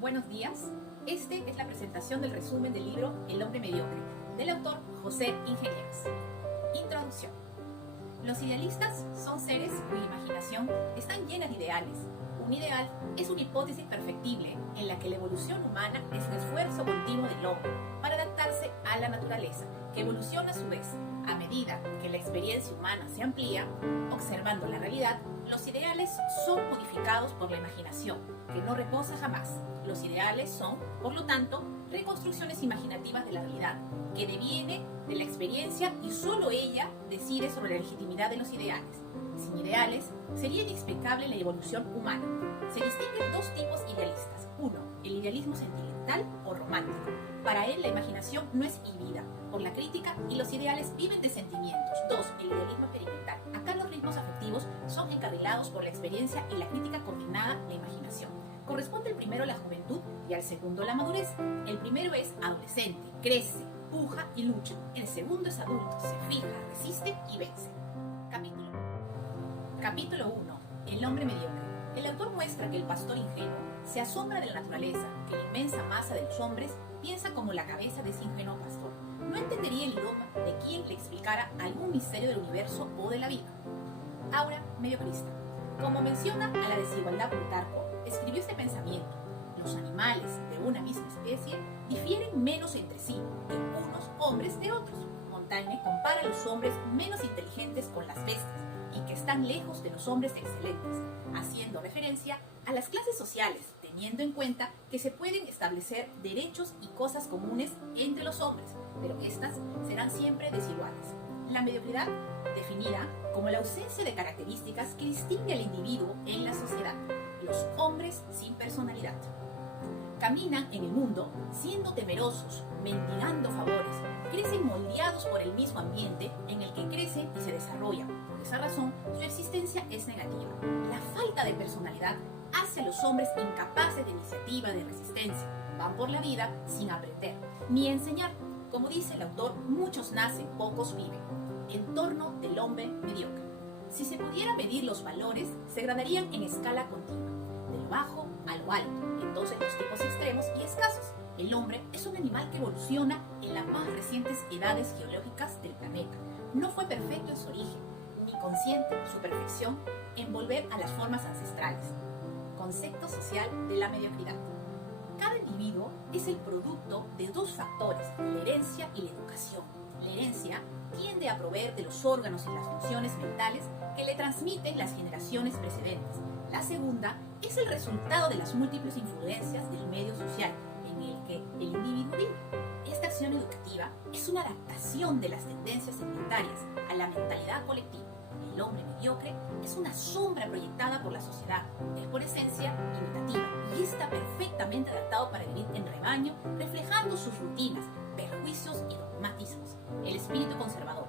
Buenos días. Este es la presentación del resumen del libro El hombre mediocre, del autor José Ingenieros. Introducción. Los idealistas son seres cuya imaginación está llena de ideales. Un ideal es una hipótesis perfectible en la que la evolución humana es un esfuerzo continuo del hombre para adaptarse a la naturaleza, que evoluciona a su vez. A medida que la experiencia humana se amplía, observando la realidad, los ideales son modificados por la imaginación, que no reposa jamás. Los ideales son, por lo tanto, reconstrucciones imaginativas de la realidad, que deviene de la experiencia y solo ella decide sobre la legitimidad de los ideales. Sin ideales, sería inexplicable la evolución humana. Se distinguen dos tipos idealistas. Uno, el idealismo sentimental o romántico. Para él, la imaginación no es inhibida por la crítica y los ideales viven de sentimientos. Dos, el idealismo experimental. Acá los ritmos afectivos son encarrilados por la experiencia y la crítica coordinada la imaginación. Corresponde el primero a la juventud y al segundo a la madurez. El primero es adolescente, crece, puja y lucha. El segundo es adulto, se fija, resiste y vence. Capítulo 1. El hombre mediocre. El autor muestra que el pastor ingenuo se asombra de la naturaleza, que la inmensa masa de los hombres piensa como la cabeza de ese ingenuo pastor. No entendería el idioma de quien le explicara algún misterio del universo o de la vida. Aura mediocrista. Como menciona a la desigualdad Plutarco, escribió este pensamiento: los animales de una misma especie difieren menos entre sí que unos hombres de otros. Montaigne compara a los hombres menos inteligentes con las bestias y que están lejos de los hombres excelentes, haciendo referencia a las clases sociales, teniendo en cuenta que se pueden establecer derechos y cosas comunes entre los hombres, pero estas serán siempre desiguales. La mediocridad, definida como la ausencia de características que distingue al individuo en la sociedad, los hombres sin personalidad. Caminan en el mundo siendo temerosos, mendigando favores, crecen moldeados por el mismo ambiente en el que crecen y se desarrollan. Por esa razón, su existencia es negativa. La falta de personalidad hace a los hombres incapaces de iniciativa, de resistencia. Van por la vida sin aprender, ni enseñar. Como dice el autor, muchos nacen, pocos viven. Entorno del hombre mediocre. Si se pudiera medir los valores, se gradarían en escala continua, de lo bajo a lo alto. Entonces los tipos extremos y escasos. El hombre es un animal que evoluciona en las más recientes edades geológicas del planeta. No fue perfecto en su origen, ni consciente su perfección en volver a las formas ancestrales. Concepto social de la mediocridad. Cada individuo es el producto de dos factores, la herencia y la educación. La herencia tiende a proveer de los órganos y las funciones mentales que le transmiten las generaciones precedentes. La segunda es el resultado de las múltiples influencias del medio social en el que el individuo vive. Esta acción educativa es una adaptación de las tendencias inventarias a la mentalidad colectiva. El hombre mediocre es una sombra proyectada por la sociedad, es por esencia imitativa y está perfectamente adaptado para vivir en rebaño, reflejando sus rutinas, perjuicios y dogmatismos. El espíritu conservador.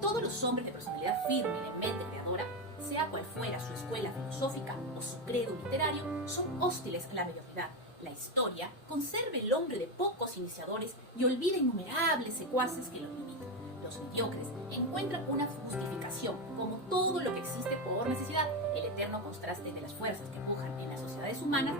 Todos los hombres de personalidad firme y de mente creadora, sea cual fuera su escuela filosófica o su credo literario, son hostiles a la mediocridad. La historia conserva el hombre de pocos iniciadores y olvida innumerables secuaces que los limitan. Los mediocres encuentran una justificación, como todo lo que existe por necesidad. El eterno contraste de las fuerzas que pujan en las sociedades humanas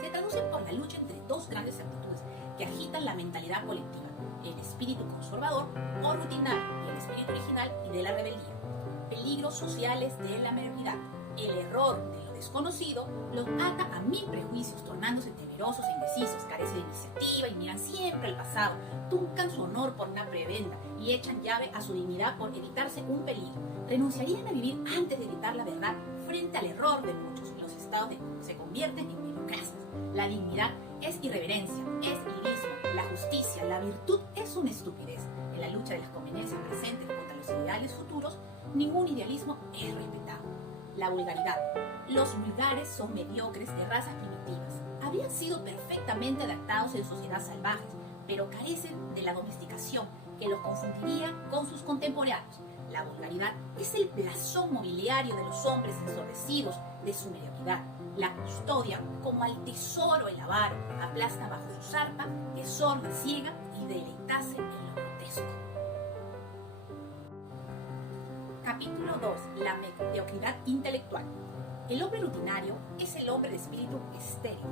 se traduce por la lucha entre dos grandes actitudes que agitan la mentalidad colectiva: el espíritu conservador o rutinario, y el espíritu original y de la rebeldía. Peligros sociales de la mediocridad. El error de lo desconocido los ata a mil prejuicios, tornándose temerosos e indecisos, carecen de iniciativa y miran siempre al pasado, truncan su honor por una prebenda y echan llave a su dignidad por evitarse un peligro. Renunciarían a vivir antes de gritar la verdad frente al error de muchos. Los estados se convierten en mediocracias. La dignidad es irreverencia, es lirismo. La justicia, la virtud es una estupidez. En la lucha de las conveniencias presentes contra los ideales futuros, ningún idealismo es respetado. La vulgaridad. Los vulgares son mediocres de razas primitivas. Habrían sido perfectamente adaptados en sociedades salvajes, pero carecen de la domesticación que los confundiría con sus contemporáneos. La vulgaridad es el blasón mobiliario de los hombres ensordecidos de su mediocridad. La custodia como al tesoro el avaro, aplasta bajo su zarpa, que sorda, ciega y deleitase en lo grotesco. Capítulo 2. La mediocridad intelectual. El hombre rutinario es el hombre de espíritu estéril,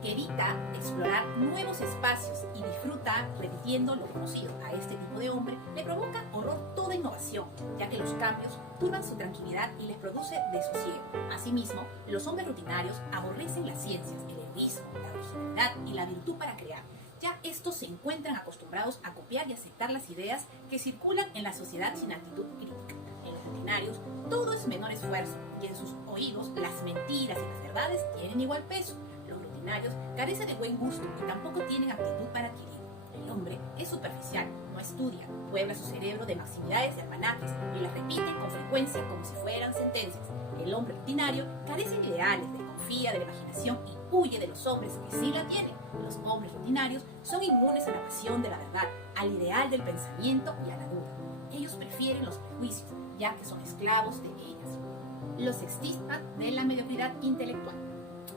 que Evita explorar nuevos espacios y disfruta repitiendo lo conocido. A este tipo de hombre le provoca horror toda innovación, ya que los cambios turban su tranquilidad y les produce desosiego. Asimismo, los hombres rutinarios aborrecen las ciencias, el egoísmo, la originalidad y la virtud para crear. Ya estos se encuentran acostumbrados a copiar y aceptar las ideas que circulan en la sociedad sin actitud crítica. En los rutinarios todo es menor esfuerzo y en sus oídos las mentiras y las verdades tienen igual peso. Los rutinarios carecen de buen gusto y tampoco tienen aptitud para adquirir. El hombre es superficial, no estudia, puebla su cerebro de maximidades y almanaques y las repite con frecuencia como si fueran sentencias. El hombre rutinario carece de ideales, desconfía de la imaginación y huye de los hombres que sí la tienen. Los hombres rutinarios son inmunes a la pasión de la verdad, al ideal del pensamiento y a la duda. Ellos prefieren los prejuicios, ya que son esclavos de ellas. Los estigmas de la mediocridad intelectual.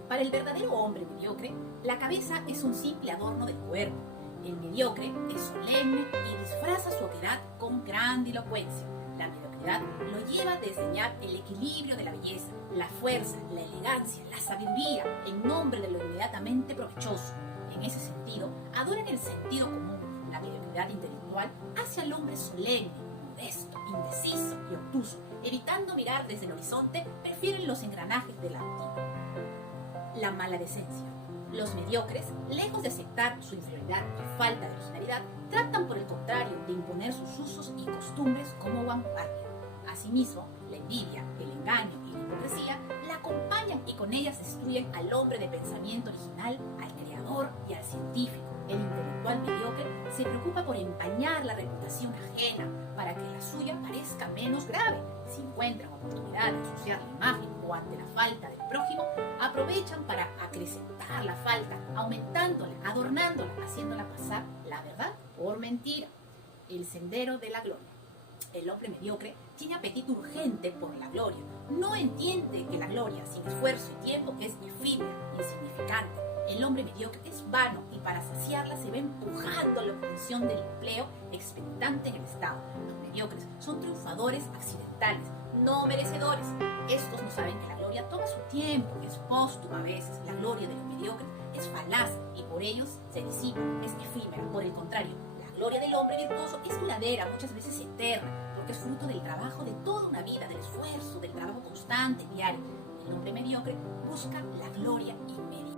Para el verdadero hombre mediocre, la cabeza es un simple adorno del cuerpo. El mediocre es solemne y disfraza su oquedad con grandilocuencia. La mediocridad lo lleva a desdeñar el equilibrio de la belleza, la fuerza, la elegancia, la sabiduría, en nombre de lo inmediatamente provechoso. En ese sentido, adoran el sentido común. La mediocridad intelectual hace al hombre solemne, modesto, indeciso y obtuso. Evitando mirar desde el horizonte, prefieren los engranajes de la rutina. La maledicencia. Los mediocres, lejos de aceptar su inferioridad y falta de originalidad, tratan por el contrario de imponer sus usos y costumbres como vanguardia. Asimismo, la envidia, el engaño y la hipocresía la acompañan y con ellas destruyen al hombre de pensamiento original, al creador y al científico. El intelectual mediocre se preocupa por empañar la reputación ajena para que la suya parezca menos grave. Si encuentran oportunidad de ensuciar la imagen o ante la falta del prójimo, aprovechan para acrecentar la falta, aumentándola, adornándola, haciéndola pasar la verdad por mentira. El sendero de la gloria. El hombre mediocre tiene apetito urgente por la gloria. No entiende que la gloria sin esfuerzo y tiempo es efímera, insignificante. El hombre mediocre es vano y para saciarla se ve empujando la obtención del empleo expectante en el Estado. Los mediocres son triunfadores accidentales, no merecedores. Estos no saben que la gloria toma su tiempo, es póstuma a veces. La gloria de los mediocres es falaz y por ellos se disipa, es efímera. Por el contrario, la gloria del hombre virtuoso es duradera, muchas veces eterna, porque es fruto del trabajo de toda una vida, del esfuerzo, del trabajo constante, diario. El hombre mediocre busca la gloria inmediata.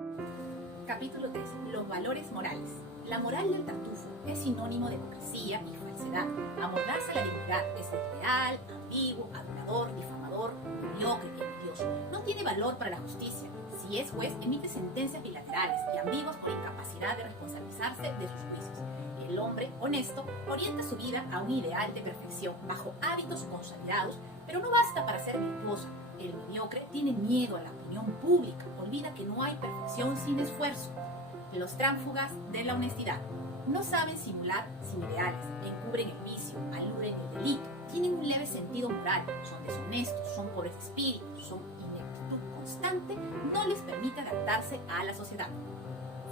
Capítulo 3. Los valores morales. La moral del tartufo es sinónimo de hipocresía y falsedad. Amordaza la dignidad, es desleal, ambiguo, adulador, difamador, mediocre, envidioso. No tiene valor para la justicia. Si es juez, emite sentencias bilaterales y ambiguas por incapacidad de responsabilizarse de sus juicios. El hombre honesto orienta su vida a un ideal de perfección bajo hábitos consolidados, pero no basta para ser virtuosa. El mediocre tiene miedo a la opinión pública, olvida que no hay perfección sin esfuerzo. Los tránsfugas de la honestidad no saben simular sin ideales, encubren el vicio, aluden el delito, tienen un leve sentido moral, son deshonestos, son pobres de espíritu, son ineptitud constante, no les permite adaptarse a la sociedad.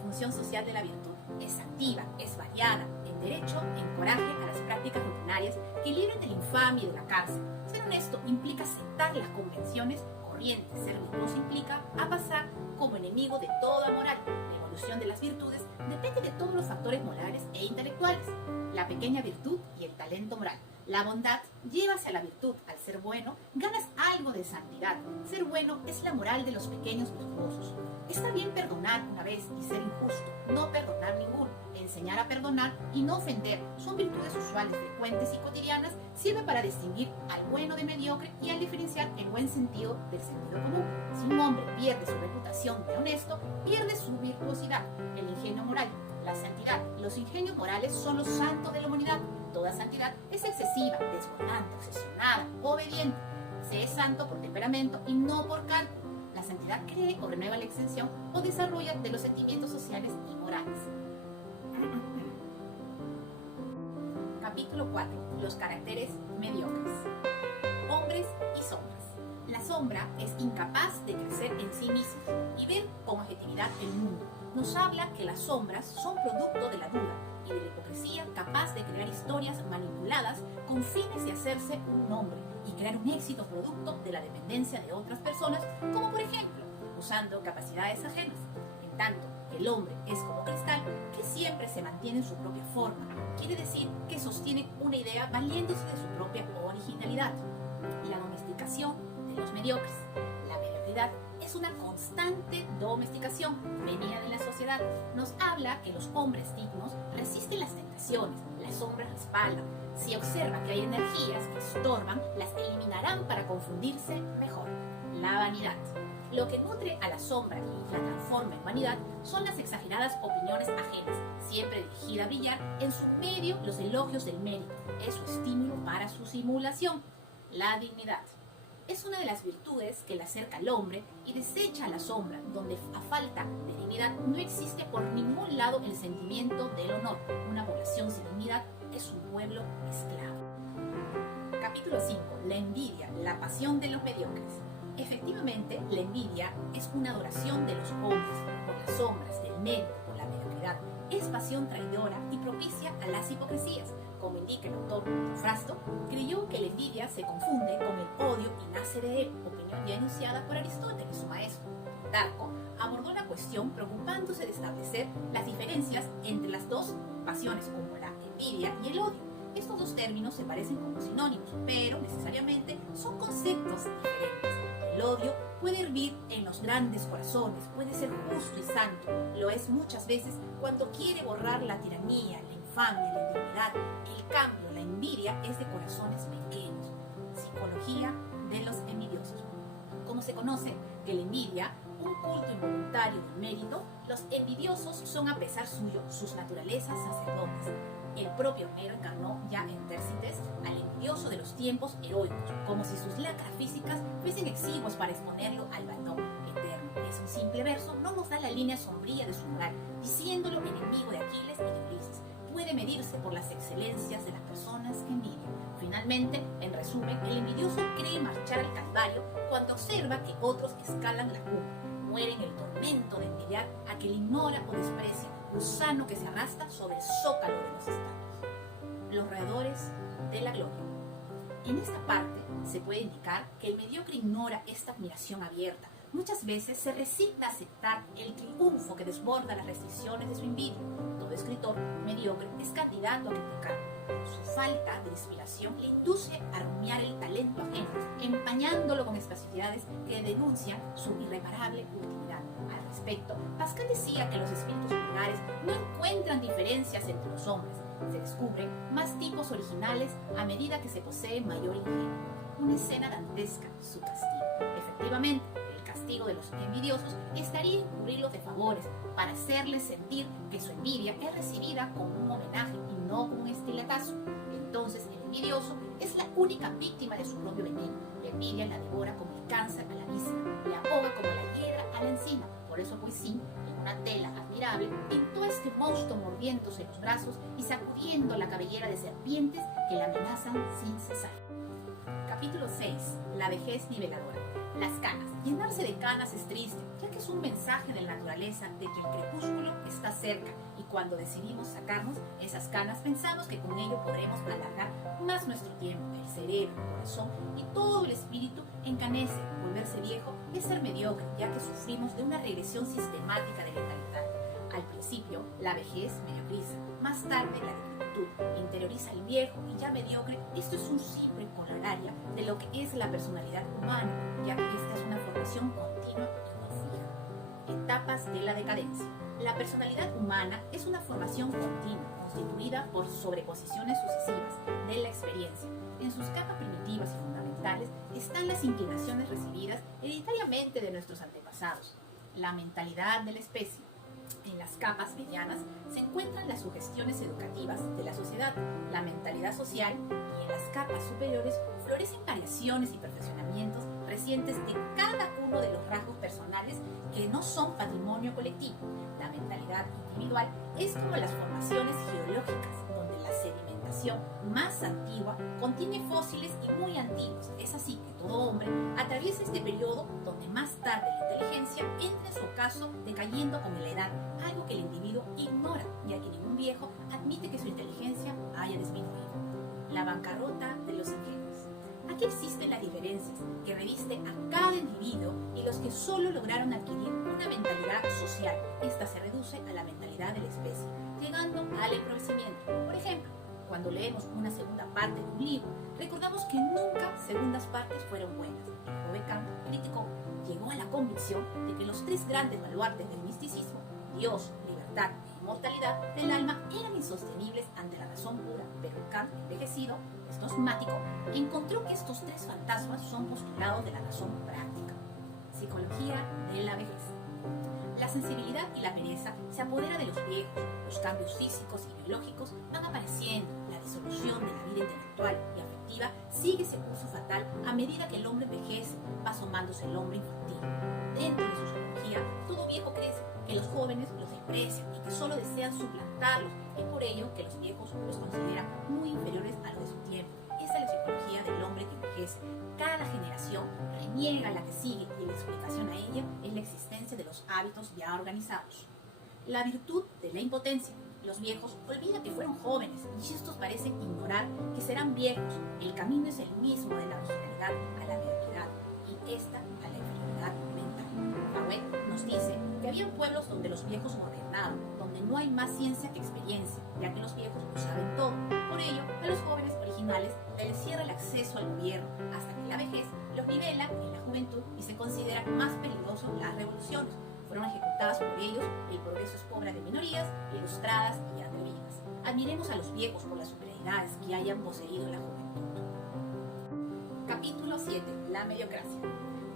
Función social de la virtud. Es activa, es variada, en derecho encoraje a las prácticas rutinarias que libren de la infamia y de la cárcel. Ser honesto implica aceptar las convenciones corrientes, ser virtuoso implica a pasar como enemigo de toda moral. La evolución de las virtudes depende de todos los factores morales e intelectuales, la pequeña virtud y el talento moral. La bondad lleva hacia la virtud. Al ser bueno, ganas algo de santidad. Ser bueno es la moral de los pequeños virtuosos. Está bien perdonar una vez y ser injusto, no perdonar ninguno. Enseñar a perdonar y no ofender son virtudes usuales, frecuentes y cotidianas. Sirve para distinguir al bueno de mediocre y al diferenciar el buen sentido del sentido común. Si un hombre pierde su reputación de honesto, pierde su virtuosidad. El ingenio moral, la santidad, los ingenios morales son los santos de la humanidad. Toda santidad es excesiva, desbordante, obsesionada, obediente. Se es santo por temperamento y no por cálculo. La santidad cree o renueva la exención o desarrolla de los sentimientos sociales y morales. Capítulo 4. Los caracteres mediocres. Hombres y sombras. La sombra es incapaz de crecer en sí misma y ver con objetividad el mundo. Nos habla que las sombras son producto de la duda y de la hipocresía, capaz de crear historias manipuladas con fines de hacerse un nombre y crear un éxito producto de la dependencia de otras personas, como por ejemplo, usando capacidades ajenas. En tanto que el hombre es como cristal que siempre se mantiene en su propia forma. Quiere decir que sostiene una idea valiéndose de su propia originalidad. La domesticación de los mediocres. La mediocridad es una constante domesticación venida de la sociedad. Nos habla que los hombres dignos resisten las tentaciones, las sombras respaldan. Si observa que hay energías que estorban, las eliminarán para confundirse mejor. La vanidad. Lo que nutre a la sombra y la transforma en vanidad son las exageradas opiniones ajenas, siempre dirigida a brillar en su medio los elogios del mérito. Es su estímulo para su simulación. La dignidad. Es una de las virtudes que le acerca al hombre y desecha a la sombra, donde a falta de dignidad no existe por ningún lado el sentimiento del honor. Una población sin dignidad es un pueblo esclavo. Capítulo 5. La envidia, la pasión de los mediocres. Efectivamente, la envidia es una adoración de los hombres por las sombras del mérito, por la mediocridad. Es pasión traidora y propicia a las hipocresías. Como indica el autor Teofrasto, creyó que la envidia se confunde con el odio y nace de él, opinión ya enunciada por Aristóteles, su maestro. Darco abordó la cuestión preocupándose de establecer las diferencias entre las dos pasiones, como la envidia y el odio. Estos dos términos se parecen como sinónimos, pero necesariamente son conceptos diferentes. El odio puede hervir en los grandes corazones, puede ser justo y santo. Lo es muchas veces cuando quiere borrar la tiranía, la infamia, la indignidad. El cambio, la envidia, es de corazones pequeños. Psicología de los envidiosos. Como se conoce que la envidia, un culto involuntario del mérito, los envidiosos son a pesar suyo sus naturalezas sacerdotes. El propio Homero encarnó ya en Tércites al envidioso de los tiempos heroicos, como si sus lacras físicas fuesen exiguos para exponerlo al baldón eterno. Es un simple verso, no nos da la línea sombría de su moral, diciéndolo enemigo de Aquiles y de Ulises. Puede medirse por las excelencias de las personas que envidian. Finalmente, en resumen, el envidioso cree marchar al Calvario cuando observa que otros escalan la cumbre. Muere en el tormento de envidiar a que le ignora o desprecia, gusano que se arrastra sobre el zócalo de los estadios. Los roedores de la gloria. En esta parte se puede indicar que el mediocre ignora esta admiración abierta. Muchas veces se resigna a aceptar el triunfo que desborda las restricciones de su envidia. Todo escritor mediocre es candidato a criticar. Su falta de inspiración le induce a rumiar el talento ajeno, empañándolo con especificidades que denuncian su irreparable utilidad. Al respecto, Pascal decía que los espíritus vulgares no encuentran diferencias entre los hombres. Se descubren más tipos originales a medida que se posee mayor ingenio. Una escena dantesca, su castigo. Efectivamente, el castigo de los envidiosos estaría en cubrirlos de favores para hacerles sentir que su envidia es recibida como un homenaje y no como un estiletazo. Entonces el envidioso es la única víctima de su propio veneno. La envidia la devora como el cáncer a la víscera, la ahoga como la hiedra a la encina. Por eso Poussin, en una tela admirable, pintó a este monstruo mordiéndose los brazos y sacudiendo la cabellera de serpientes que la amenazan sin cesar. Capítulo 6. La vejez niveladora. Las canas. Llenarse de canas es triste, ya que es un mensaje de la naturaleza de que el crepúsculo está cerca y cuando decidimos sacarnos esas canas pensamos que con ello podremos alargar más nuestro tiempo. El cerebro, el corazón y todo el espíritu encanece. Volverse viejo es ser mediocre, ya que sufrimos de una regresión sistemática de letalidad. Al principio, la vejez mediocriza, más tarde la decrepitud interioriza el viejo y ya mediocre. Esto es un simple corolario de lo que es la personalidad humana, ya que esta es una formación continua y no fija. Etapas de la decadencia. La personalidad humana es una formación continua, constituida por sobreposiciones sucesivas de la experiencia. En sus capas primitivas y fundamentales están las inclinaciones recibidas hereditariamente de nuestros antepasados, la mentalidad de la especie. En las capas medianas se encuentran las sugestiones educativas de la sociedad, la mentalidad social, y en las capas superiores florecen variaciones y perfeccionamientos recientes de cada uno de los rasgos personales que no son patrimonio colectivo. La mentalidad individual es como las formaciones geológicas, donde la sedimentación más antigua contiene fósiles y muy antiguos. Es así que todo hombre atraviesa este periodo donde más tarde la inteligencia entra en su ocaso decayendo con la edad, algo que el individuo ignora, ya que ningún viejo admite que su inteligencia haya disminuido. La bancarrota de los ingenuos. Aquí existen las diferencias que reviste a cada individuo y los que solo lograron adquirir una mentalidad social. Esta se reduce conduce a la mentalidad de la especie, llegando al empobrecimiento. Por ejemplo, cuando leemos una segunda parte de un libro, recordamos que nunca segundas partes fueron buenas. El joven Kant, crítico, llegó a la convicción de que los tres grandes baluartes del misticismo, Dios, libertad e inmortalidad del alma, eran insostenibles ante la razón pura, pero Kant, envejecido, dogmático, encontró que estos tres fantasmas son postulados de la razón práctica. Psicología de la vejez. La sensibilidad y la pereza se apodera de los viejos, los cambios físicos y biológicos van apareciendo, la disolución de la vida intelectual y afectiva sigue ese curso fatal a medida que el hombre envejece, va asomándose el hombre infantil. Dentro de su psicología, todo viejo crece, que los jóvenes los desprecian y que solo desean suplantarlos. Es por ello que los viejos los consideran muy inferiores a los de su tiempo. Esa es la psicología del hombre que envejece. Cada generación reniega a la que sigue y la explicación a ella es la existencia de los hábitos ya organizados. La virtud de la impotencia. Los viejos olvidan que fueron jóvenes y estos parecen ignorar que serán viejos. El camino es el mismo de la originalidad a la mediocridad y esta a la inferioridad mental. Fauet nos dice que había pueblos donde los viejos gobernaban, donde no hay más ciencia que experiencia, ya que los viejos lo saben todo. Por ello, a los jóvenes originales les cierra el acceso al gobierno, hasta que la vejez los nivela en la juventud y se consideran más peligrosos las revoluciones. Fueron ejecutadas por ellos, el progreso es obra de minorías, ilustradas y atrevidas. Admiremos a los viejos por las superioridades que hayan poseído la juventud. Capítulo 7. La mediocracia.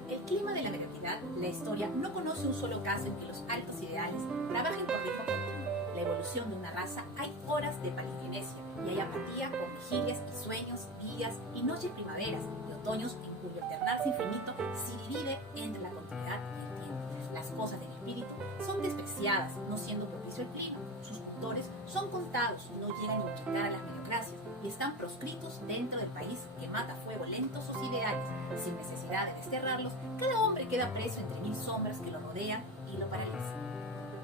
El clima de la mediocridad, la historia, no conoce un solo caso en que los altos ideales trabajen por ritmo continuo. La evolución de una raza, hay horas de palingenesia y hay apatía con vigilias y sueños, días y noches primaveras y otoños en cuyo alternarse infinito se divide entre la continuidad y el tiempo. Las cosas del espíritu son despreciadas, no siendo propicio el clima. Sus tutores son contados, no llegan a quitar a las mediocracias y están proscritos dentro del país que mata a fuego lento sus ideales. Sin necesidad de desterrarlos, cada hombre queda preso entre mil sombras que lo rodean y lo paralizan.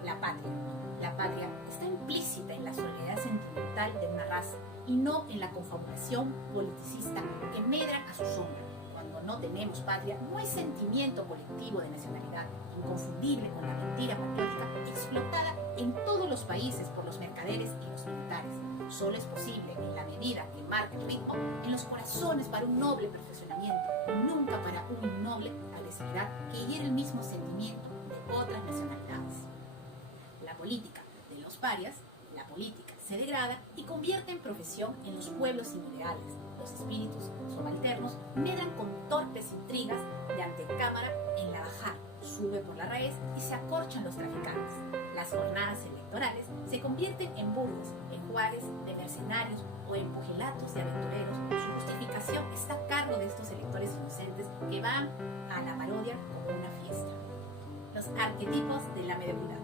La patria. La patria está implícita en la solidaridad sentimental de una raza y no en la confabulación politicista que medra a su sombra. Cuando no tenemos patria, no hay sentimiento colectivo de nacionalidad, inconfundible con la mentira patriótica explotada en todos los países por los mercaderes y los militares. Solo es posible, en la medida que marca el ritmo, en los corazones para un noble perfeccionamiento y nunca para una innoble agresividad que hiere el mismo sentimiento de otras nacionalidades. La política de los parias, la política se degrada y convierte en profesión en los pueblos inimeables. Los espíritus subalternos medran con torpes intrigas de antecámara en la bajada, sube por la raíz y se acorchan los traficantes. Las jornadas electorales se convierten en burlas, enjuagues de mercenarios o en pugilatos de aventureros. Su justificación está a cargo de estos electores inocentes que van a la parodia como una fiesta. Los arquetipos de la mediocridad.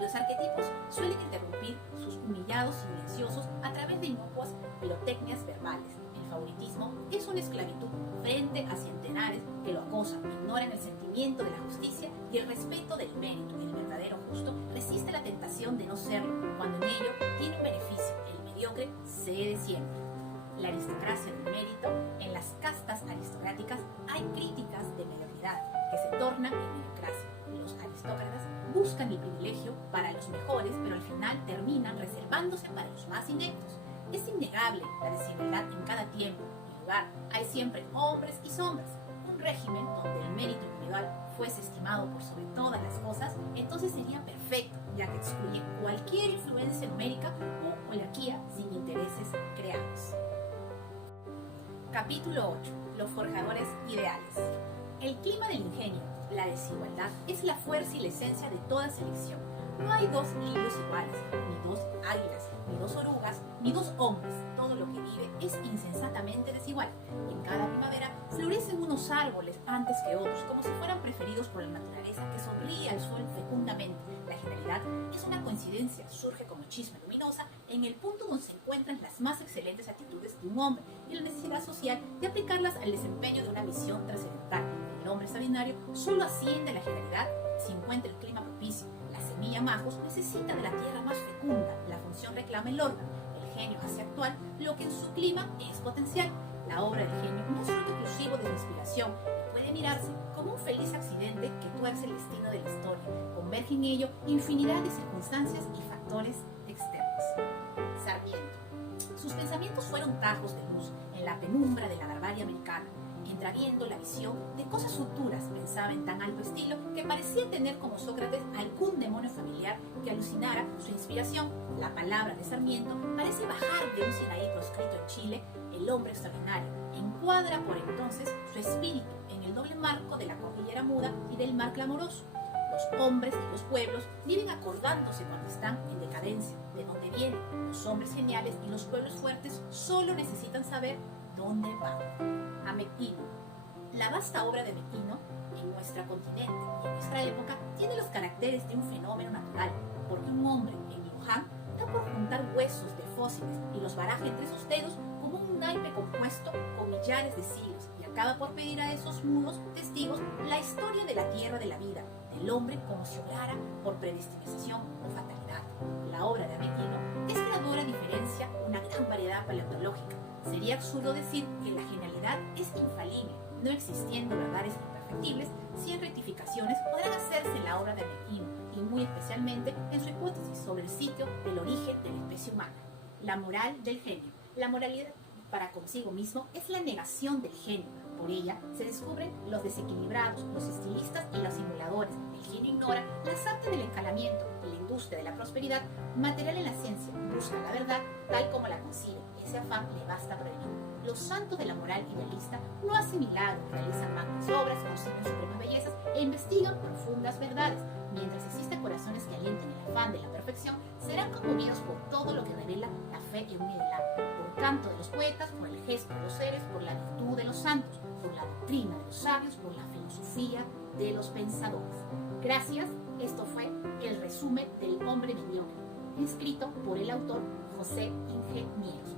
Los arquetipos suelen interrumpir sus humillados silenciosos a través de inocuas pirotecnias verbales. El favoritismo es una esclavitud frente a centenares que lo acosan, ignoran el sentimiento de la justicia y el respeto del mérito. El verdadero justo resiste la tentación de no serlo, cuando en ello tiene un beneficio. El mediocre cede siempre. La aristocracia del mérito. En las castas aristocráticas hay críticas de mediocridad que se tornan en mediocracia. Los aristócratas buscan el privilegio para los mejores, pero al final terminan reservándose para los más ineptos. Es innegable la desigualdad en cada tiempo y lugar. Hay siempre hombres y sombras. Un régimen donde el mérito individual fuese estimado por sobre todas las cosas, entonces sería perfecto, ya que excluye cualquier influencia numérica o oligarquía sin intereses creados. Capítulo 8. Los forjadores ideales. El clima del ingenio, la desigualdad, es la fuerza y la esencia de toda selección. No hay dos libros iguales, ni dos águilas, ni dos orugas, ni dos hombres. Todo lo que vive es insensatamente desigual. En cada primavera florecen unos árboles antes que otros, como si fueran preferidos por la naturaleza que sonríe al sol fecundamente. La generalidad es una coincidencia, surge como chispa luminosa en el punto donde se encuentran las más excelentes actitudes de un hombre y la necesidad social de aplicarlas al desempeño de una misión trascendental. El hombre extraordinario solo asciende a la generalidad si encuentra el clima propicio. La semilla majos necesita de la tierra más fecunda, la función reclama el órgano. El genio hace actual lo que en su clima es potencial. La obra del genio no es fruto exclusivo de su inspiración y puede mirarse como un feliz accidente que tuerce el destino de la historia. Converge en ello infinidad de circunstancias y factores externos. Sarmiento. Sus pensamientos fueron tajos de luz en la penumbra de la barbarie americana, entreabriendo la visión de cosas futuras. Pensaba en tan alto estilo que parecía tener como Sócrates algún demonio familiar que alucinara su inspiración. La palabra de Sarmiento parece bajar de un Sinaí proscrito en Chile. El hombre extraordinario encuadra por entonces su espíritu en el doble marco de la cordillera muda y del mar clamoroso. Los hombres y los pueblos viven acordándose cuando están en decadencia, de dónde vienen. Los hombres geniales y los pueblos fuertes solo necesitan saber dónde van. A Mequino. La vasta obra de Mequino en nuestro continente y en nuestra época tiene los caracteres de un fenómeno natural, porque un hombre en Luján da por juntar huesos de fósiles y los baraja entre sus dedos como un naipe compuesto con millares de siglos y acaba por pedir a esos mudos testigos la historia de la tierra de la vida, del hombre como si obrara por predestinación o fatalidad. La obra de Mequino es creadora diferencia una gran variedad paleontológica. Sería absurdo decir que la genialidad es infalible, no existiendo verdades imperfectibles, 100 rectificaciones podrán hacerse en la obra de Mequino y muy especialmente en su hipótesis sobre el sitio del origen de la especie humana. La moral del genio. La moralidad para consigo mismo es la negación del genio. Por ella se descubren los desequilibrados, los estilistas y los simuladores. El genio ignora las artes del escalamiento y la industria de la prosperidad material en la ciencia. Busca la verdad tal como la concibe. Ese afán le basta prevenir. Los santos de la moral idealista no hacen milagros, realizan magnas obras, consiguen supremas bellezas e investigan profundas verdades. Mientras existan corazones que alienten el afán de la perfección, serán conmovidos por todo lo que revela la fe en un ideal. Por canto de los poetas, por el gesto de los seres, por la virtud de los santos, por la doctrina de los sabios, por la filosofía de los pensadores. Gracias, esto fue el resumen del hombre mediocre, escrito por el autor José Inge Mieres.